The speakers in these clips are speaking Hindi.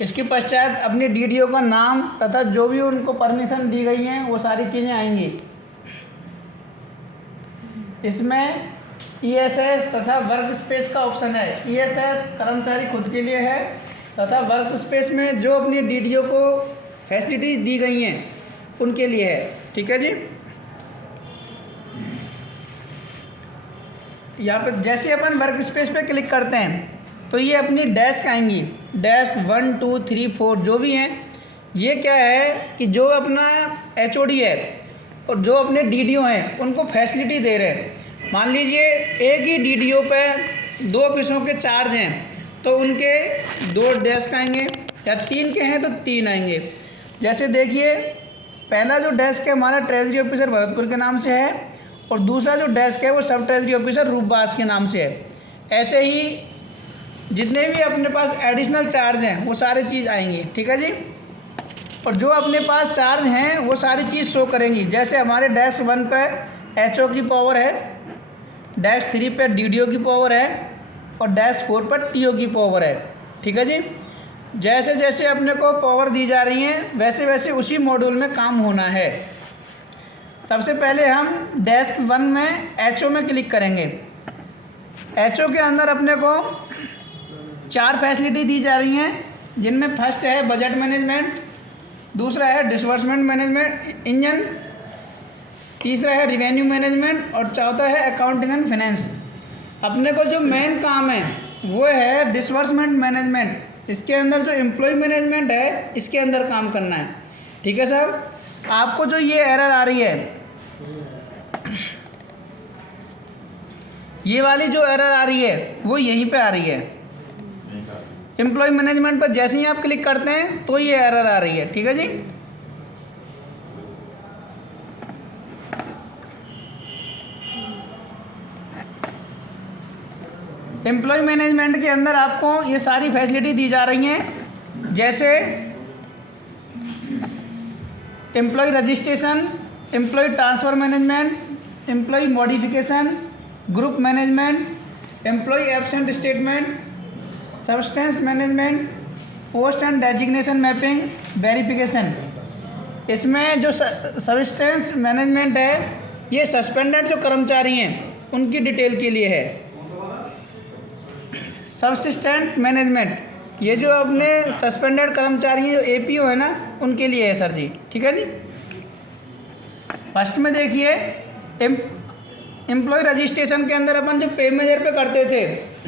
इसके पश्चात अपने डीडीओ का नाम तथा जो भी उनको परमिशन दी गई हैं वो सारी चीज़ें आएंगी। इसमें ईएसएस तथा वर्क स्पेस का ऑप्शन है। ईएसएस कर्मचारी खुद के लिए है तथा वर्क स्पेस में जो अपनी डीडीओ को फैसिलिटीज़ दी गई हैं उनके लिए है। ठीक है जी। यहाँ पे जैसे अपन वर्क स्पेस पे क्लिक करते हैं तो ये अपनी डेस्क आएंगी, डेस्क 1 2 3 4 जो भी हैं। ये क्या है कि जो अपना एचओडी है और जो अपने डीडीओ हैं उनको फैसिलिटी दे रहे हैं। मान लीजिए एक ही डीडीओ पे 2 ऑफिसों के चार्ज हैं तो उनके 2 डेस्क आएंगे, या 3 के हैं तो 3 आएंगे। जैसे देखिए पहला जो डेस्क है हमारा ट्रेजरी ऑफिसर भरतपुर के नाम से है और दूसरा जो डेस्क है वो सब ट्रेजरी ऑफिसर रूपबास के नाम से है। ऐसे ही जितने भी अपने पास एडिशनल चार्ज हैं वो सारी चीज़ आएंगी। ठीक है जी। और जो अपने पास चार्ज हैं वो सारी चीज़ शो करेंगी। जैसे हमारे डेस्क 1 पे एचओ की पावर है, डेस्क 3 पे डीडीओ की पावर है और डेस्क 4 पर टीओ की पावर है। ठीक है जी। जैसे जैसे अपने को पावर दी जा रही हैं वैसे वैसे उसी मॉड्यूल में काम होना है। सबसे पहले हम डेस्क 1 में एचओ में क्लिक करेंगे। एचओ के अंदर अपने को 4 फैसिलिटी दी जा रही हैं, जिनमें फर्स्ट है बजट मैनेजमेंट, दूसरा है डिसबर्समेंट मैनेजमेंट इंजन, तीसरा है रिवेन्यू मैनेजमेंट और चौथा है अकाउंटिंग एंड फाइनेंस। अपने को जो मेन काम है वो है डिसबर्समेंट मैनेजमेंट। इसके अंदर जो एम्प्लॉय मैनेजमेंट है इसके अंदर काम करना है। ठीक है साहब। आपको जो ये एरर आ रही है, ये वाली जो एरर आ रही है वो यहीं पे आ रही है। एम्प्लॉय मैनेजमेंट पर जैसे ही आप क्लिक करते हैं तो ये एरर आ रही है। ठीक है जी। एम्प्लॉय मैनेजमेंट के अंदर आपको ये सारी फैसिलिटी दी जा रही हैं, जैसे employ registration, employ transfer management, employ modification, group management, employ absent statement, substance management, post and designation mapping, verification. इसमें जो सब्सटेंस मैनेजमेंट है ये सस्पेंडेड जो कर्मचारी हैं उनकी डिटेल के लिए है। सब्सिस्टेंट मैनेजमेंट ये जो अपने सस्पेंडेड कर्मचारी हैं जो एपीओ है ना उनके लिए है सर जी। ठीक है जी। फर्स्ट में देखिए एम्प्लॉय रजिस्ट्रेशन के अंदर अपन जो पे मेजर पे करते थे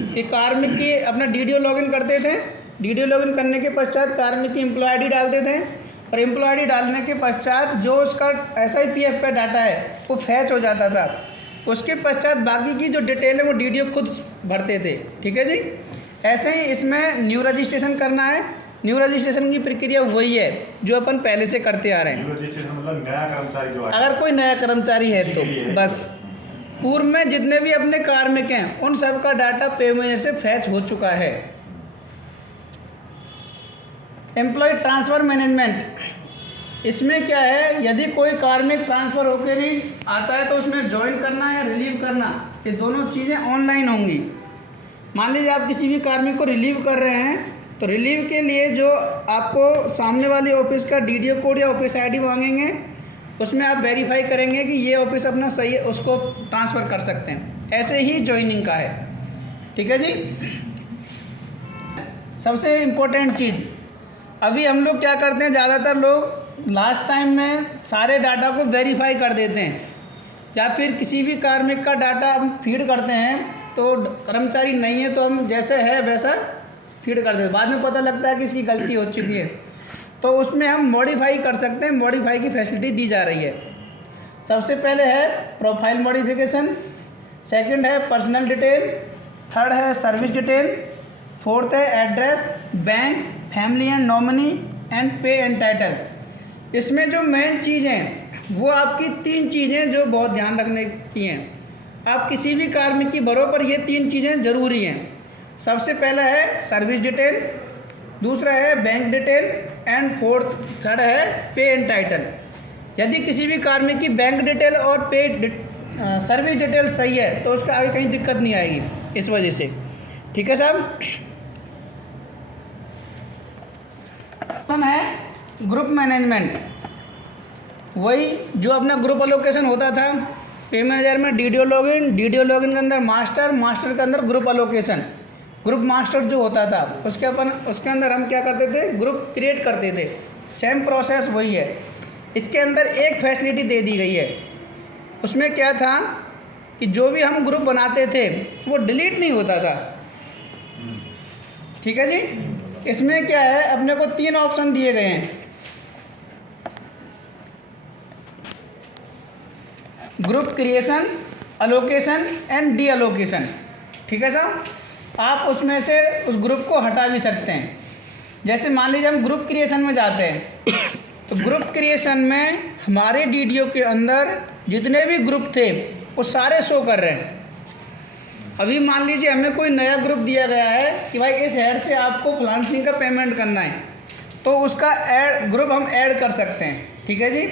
कि कार्मिक की अपना डीडीओ लॉगिन करते थे। डीडीओ लॉगिन करने के पश्चात कार्मिक की एम्प्लॉय आईडी डालते थे और एम्प्लॉय आईडी डालने के पश्चात जो उसका एसआईपीएफ पे डाटा है वो फैच हो जाता था। उसके पश्चात बाकी की जो डिटेल है वो डीडीओ खुद भरते थे। ठीक है जी। ऐसे ही इसमें न्यू रजिस्ट्रेशन करना है। न्यू रजिस्ट्रेशन की प्रक्रिया वही है जो अपन पहले से करते आ रहे हैं। न्यू रजिस्ट्रेशन मतलब नया कर्मचारी जो अगर कोई नया कर्मचारी है तो बस पूर्व में जितने भी अपने कार्मिक हैं उन सब का डाटा पे मेजर से फैच हो चुका है। एम्प्लॉय ट्रांसफ़र मैनेजमेंट, इसमें क्या है यदि कोई कार्मिक ट्रांसफ़र होकर ही आता है तो उसमें ज्वाइन करना या रिलीव करना ये दोनों चीज़ें ऑनलाइन होंगी। मान लीजिए आप किसी भी कार्मिक को रिलीव कर रहे हैं तो रिलीव के लिए जो आपको सामने वाली ऑफिस का डीडीओ कोड या ऑफिस आईडी मांगेंगे उसमें आप वेरीफाई करेंगे कि ये ऑफिस अपना सही है, उसको ट्रांसफ़र कर सकते हैं। ऐसे ही ज्वाइनिंग का है। ठीक है जी। सबसे इम्पोर्टेंट चीज़ अभी हम लोग क्या करते हैं, ज़्यादातर लोग लास्ट टाइम में सारे डाटा को वेरीफाई कर देते हैं या फिर किसी भी कार्मिक का डाटा हम फीड करते हैं तो कर्मचारी नहीं है तो हम जैसे है वैसा फीड कर देते हैं। बाद में पता लगता है कि इसकी गलती हो चुकी है तो उसमें हम मॉडिफाई कर सकते हैं। मॉडिफाई की फैसिलिटी दी जा रही है। सबसे पहले है प्रोफाइल मॉडिफिकेशन, सेकंड है पर्सनल डिटेल, थर्ड है सर्विस डिटेल, फोर्थ है address, bank, family and nominee and पे एंड टाइटल। इसमें जो मेन चीज़ हैं वो आपकी 3 चीज़ें जो बहुत ध्यान रखने की हैं। आप किसी भी कार्मिक की भरो पर ये 3 चीज़ें ज़रूरी हैं। सबसे पहला है सर्विस डिटेल, दूसरा है बैंक डिटेल एंड थर्ड है पे एंड टाइटल। यदि किसी भी कार्मिक की बैंक डिटेल और सर्विस डिटेल सही है तो उसका आगे कहीं दिक्कत नहीं आएगी इस वजह से। ठीक है साहब। है ग्रुप मैनेजमेंट, वही जो अपना ग्रुप अलोकेशन होता था पे मैनेजर में, डीडीओ लॉगिन के अंदर मास्टर के अंदर ग्रुप अलोकेशन, ग्रुप मास्टर जो होता था उसके अंदर हम क्या करते थे, ग्रुप क्रिएट करते थे। सेम प्रोसेस वही है। इसके अंदर एक फैसिलिटी दे दी गई है। उसमें क्या था कि जो भी हम ग्रुप बनाते थे वो डिलीट नहीं होता था। ठीक है जी। इसमें क्या है, अपने को 3 ऑप्शन दिए गए हैं, group creation, allocation and D allocation. ठीक है साहब, आप उसमें से उस ग्रुप को हटा भी सकते हैं। जैसे मान लीजिए हम ग्रुप क्रिएशन में जाते हैं तो ग्रुप क्रिएशन में हमारे डीडीओ के अंदर जितने भी ग्रुप थे वो सारे शो कर रहे हैं। अभी मान लीजिए हमें कोई नया ग्रुप दिया गया है कि भाई इस हेड से आपको फलान सिंह का पेमेंट करना है, तो उसका ग्रुप हम ऐड कर सकते हैं। ठीक है जी।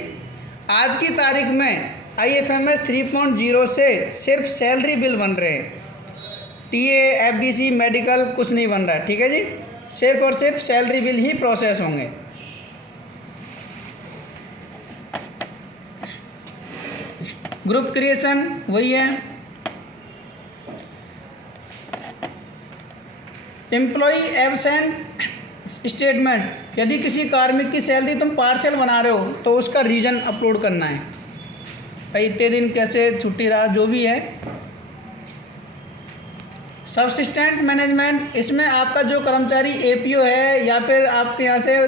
आज की तारीख में IFMS 3.0 से सिर्फ सैलरी बिल बन रहे हैं, TA, FBC, मेडिकल कुछ नहीं बन रहा है। ठीक है जी, सिर्फ और सिर्फ सैलरी बिल ही प्रोसेस होंगे। ग्रुप क्रिएशन वही है। एम्प्लॉई एब्सेंट स्टेटमेंट, यदि किसी कार्मिक की सैलरी तुम पार्शियल बना रहे हो तो उसका रीज़न अपलोड करना है, भाई इतने दिन कैसे छुट्टी रहा, जो भी है। सबसिस्टेंट मैनेजमेंट, इसमें आपका जो कर्मचारी APO है या फिर आपके यहाँ से